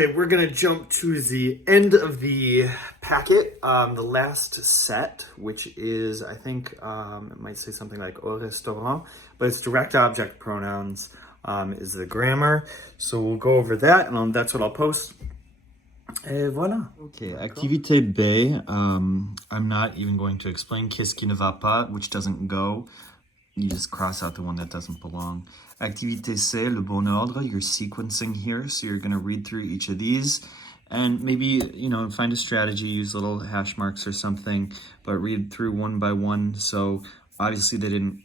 Okay, we're gonna jump to the end of the packet, the last set, which is, I think, it might say something like au restaurant, but it's direct object pronouns, is the grammar. So we'll go over that, and that's what I'll post. Et voilà. Okay, activité B, I'm not even going to explain qu'est-ce qui ne va pas, which doesn't go. You just cross out the one that doesn't belong. Activité C, le bon ordre, you're sequencing here, so you're going to read through each of these and maybe, find a strategy, use little hash marks or something, but read through one by one. So obviously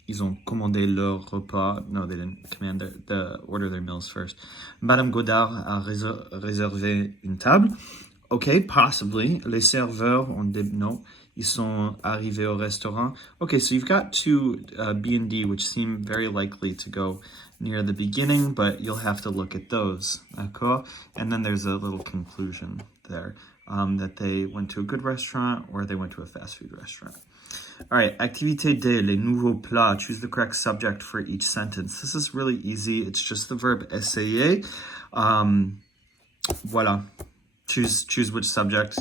ils ont commandé leur repas. No, they didn't command the order their meals first. Madame Godard a réservé une table. Okay, possibly. Les serveurs ont dit no. Ils sont arrivés au restaurant. Okay, so you've got two B and D, which seem very likely to go near the beginning, but you'll have to look at those. D'accord? And then there's a little conclusion there, that they went to a good restaurant or they went to a fast food restaurant. All right, activité D, les nouveaux plats. Choose the correct subject for each sentence. This is really easy. It's just the verb essayer. Voilà. Choose which subject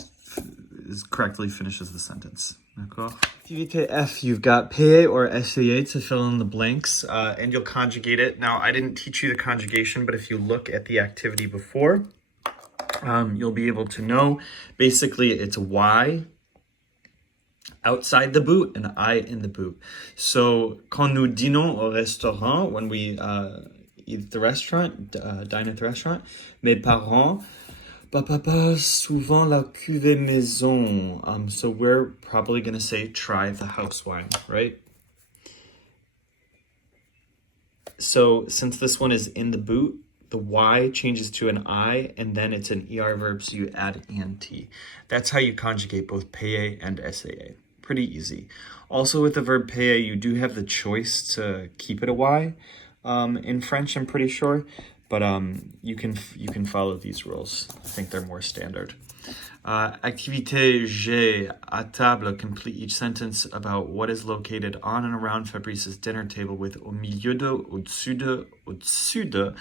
correctly finishes the sentence. D'accord? Activité F, you've got payer or essayer to fill in the blanks, and you'll conjugate it. Now, I didn't teach you the conjugation, but if you look at the activity before, you'll be able to know. Basically, it's Y outside the boot and I in the boot. So, quand nous dînons au restaurant, when we eat at the restaurant, dine at the restaurant, mes parents, papa, souvent la cuvée maison. So we're probably going to say try the house wine, right? So since this one is in the boot, the Y changes to an I, and then it's an ER verb, so you add ant. That's how you conjugate both payer and SAA. Pretty easy. Also with the verb payer, you do have the choice to keep it a Y. In French, I'm pretty sure. But you can follow these rules. I think they're more standard. Activité G, à table, complete each sentence about what is located on and around Fabrice's dinner table with au milieu de, au-dessus de, au-dessus de,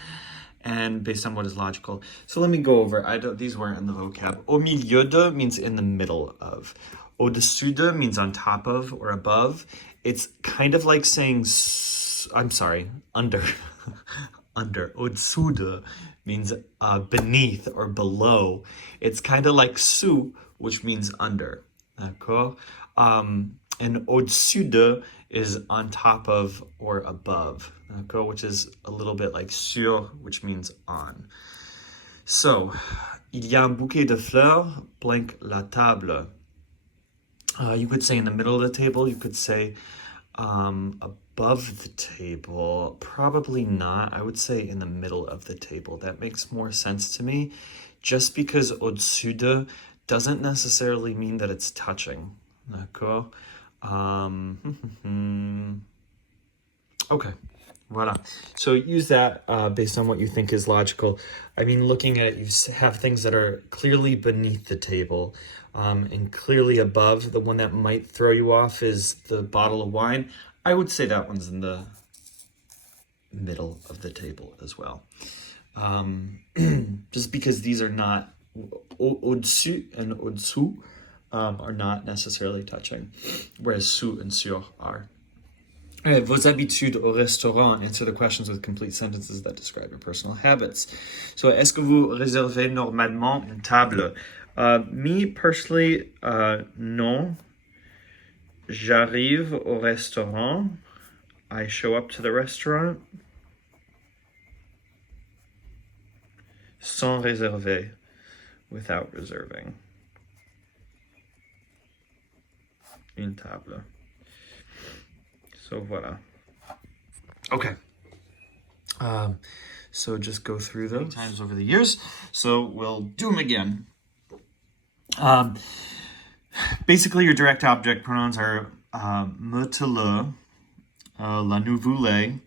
and based on what is logical. So let me go over. These weren't in the vocab. Au milieu de means in the middle of. Au-dessus de means on top of or above. It's kind of like saying, under. Under. Au-dessous de means beneath or below. It's kind of like sous, which means under. D'accord? And au-dessus de is on top of or above. D'accord? Which is a little bit like sur, which means on. So, il y a un bouquet de fleurs, blank la table. You could say in the middle of the table. You could say above the table. Probably not. I would say in the middle of the table. That makes more sense to me, just because au-dessus de doesn't necessarily mean that it's touching. D'accord? Okay. Voila. So use that based on what you think is logical. I mean, looking at it, you have things that are clearly beneath the table and clearly above. The one that might throw you off is the bottle of wine. I would say that one's in the middle of the table as well. Just because these are not, au-dessus and au-dessous are not necessarily touching, whereas sous and sur are. All right, vos habitudes au restaurant. Answer the questions with complete sentences that describe your personal habits. So, est-ce que vous réservez normalement une table? Me, personally, non. J'arrive au restaurant. I show up to the restaurant. Sans réserver, without reserving. Une table. So voilà. Okay. So just go through those times over the years. So we'll do them again. Basically, your direct object pronouns are me, te, le, la, nous, vous, les,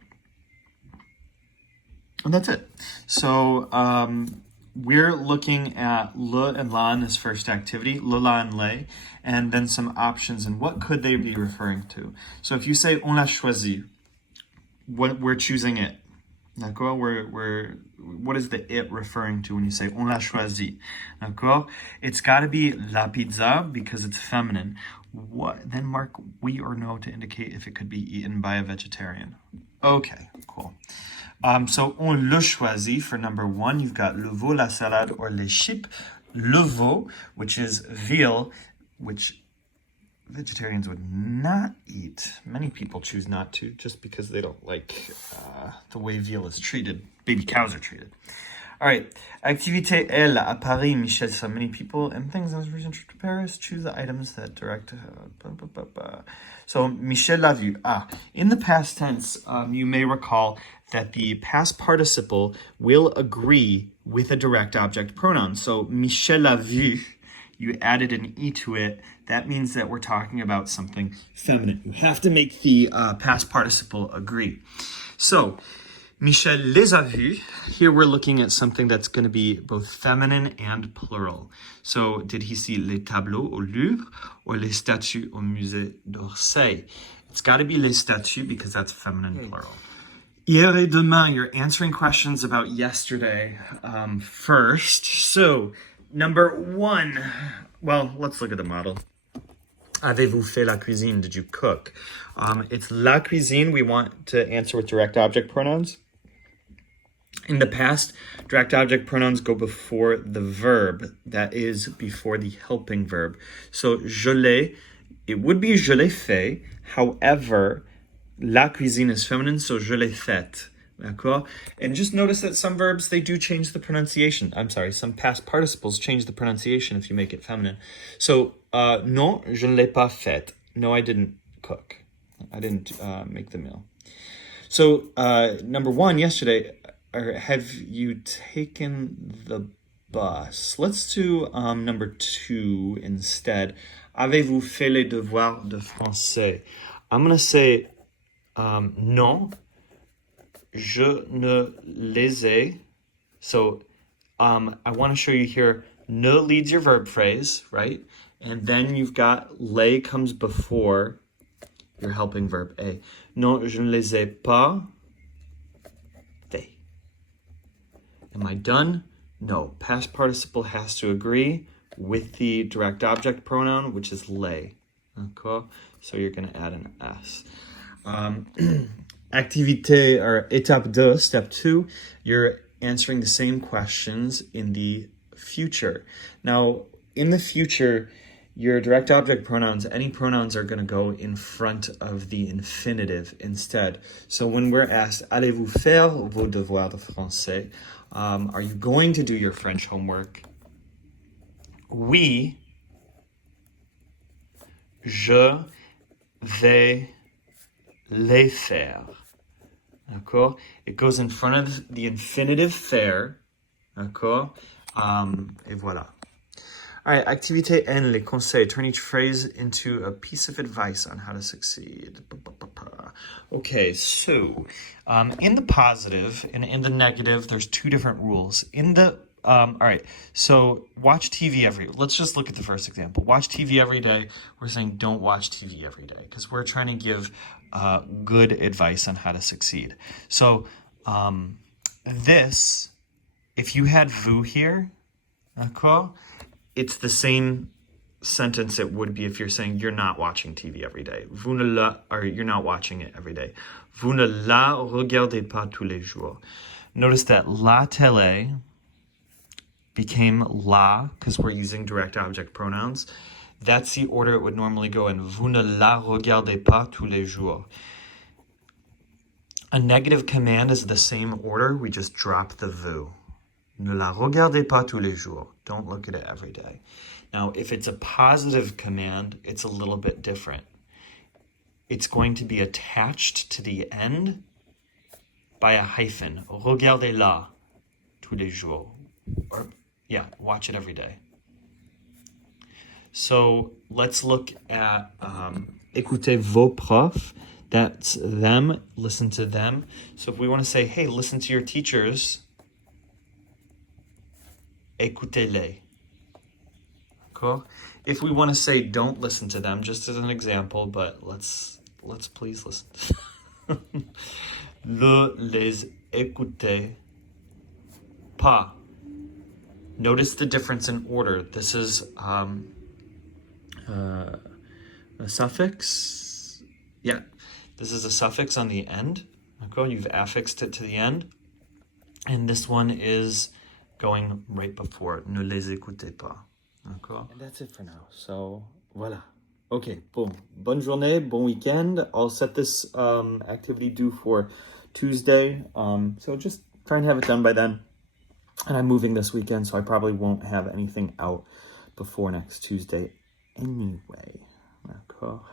and that's it. So we're looking at le and la in this first activity, le, la, and les, and then some options and what could they be referring to. So if you say on l'a choisi, what we're choosing it. D'accord? What is the it referring to when you say on l'a choisi? D'accord? It's got to be la pizza because it's feminine. What then mark oui or no to indicate if it could be eaten by a vegetarian. Okay, cool. So on le choisi for number 1, you've got le veau, la salade, or les chips. Le veau, which is veal, which vegetarians would not eat. Many people choose not to just because they don't like the way veal is treated. Baby cows are treated. All right. Activité L à Paris, Michel. So many people and things on his recent trip to Paris choose the items that direct. So Michel l'a vu. In the past tense, you may recall that the past participle will agree with a direct object pronoun. So Michel l'a vu. You added an E to it. That means that we're talking about something feminine. You have to make the past participle agree. So, Michel les a vus. Here we're looking at something that's going to be both feminine and plural. So, did he see les tableaux au Louvre or les statues au Musée d'Orsay? It's got to be les statues because that's feminine plural. Hier et demain, you're answering questions about yesterday first. So, number 1, well, let's look at the model. Avez-vous fait la cuisine? Did you cook? It's la cuisine. We want to answer with direct object pronouns. In the past, direct object pronouns go before the verb. That is before the helping verb. So, je l'ai, it would be je l'ai fait. However, la cuisine is feminine, so je l'ai faite. D'accord? And just notice that some verbs, they do change the pronunciation. I'm sorry, some past participles change the pronunciation if you make it feminine. So, non, je ne l'ai pas faite. No, I didn't cook. I didn't make the meal. So, number 1, yesterday, have you taken the bus? Let's do number 2 instead. Avez-vous fait les devoirs de français? I'm going to say non. Je ne les ai. So I want to show you here, ne leads your verb phrase, right? And then you've got les comes before your helping verb a. Non, je ne les ai pas fait. Am I done? No. Past participle has to agree with the direct object pronoun, which is les. Okay? So you're going to add an S. Activité or étape 2, step 2, you're answering the same questions in the future. Now, in the future, your direct object pronouns, any pronouns are going to go in front of the infinitive instead. So when we're asked, allez-vous faire vos devoirs de français? Are you going to do your French homework? Oui, je vais les faire. D'accord? It goes in front of the infinitive faire. D'accord? Et voilà. All right, activité N, les conseils. Turn each phrase into a piece of advice on how to succeed. Okay, so in the positive and in the negative, there's 2 different rules. In the all right, so watch TV let's just look at the first example. Watch TV every day. We're saying don't watch TV every day because we're trying to give good advice on how to succeed. So this, if you had vous here, d'accord, it's the same sentence it would be if you're saying you're not watching TV every day. Vous ne la, or you're not watching it every day. Vous ne la regardez pas tous les jours. Notice that la télé became la because we're using direct object pronouns. That's the order it would normally go in. Vous ne la regardez pas tous les jours. A negative command is the same order. We just drop the vous. Ne la regardez pas tous les jours. Don't look at it every day. Now, if it's a positive command, it's a little bit different. It's going to be attached to the end by a hyphen. Regardez-la tous les jours. Or, yeah, watch it every day. So let's look at écoutez vos profs. That's them. Listen to them. So if we want to say, hey, listen to your teachers, écoutez-les. Cool. If we want to say don't listen to them, just as an example, but let's please listen. Ne les écoutez pas. Notice the difference in order. This is a suffix. Yeah, this is a suffix on the end. Okay, you've affixed it to the end. And this one is going right before it. Ne les écoutez pas. Okay. And that's it for now. So, voilà. Okay, boom. Bonne journée, bon weekend. I'll set this activity due for Tuesday. So just try and have it done by then. And I'm moving this weekend, so I probably won't have anything out before next Tuesday anyway. D'accord.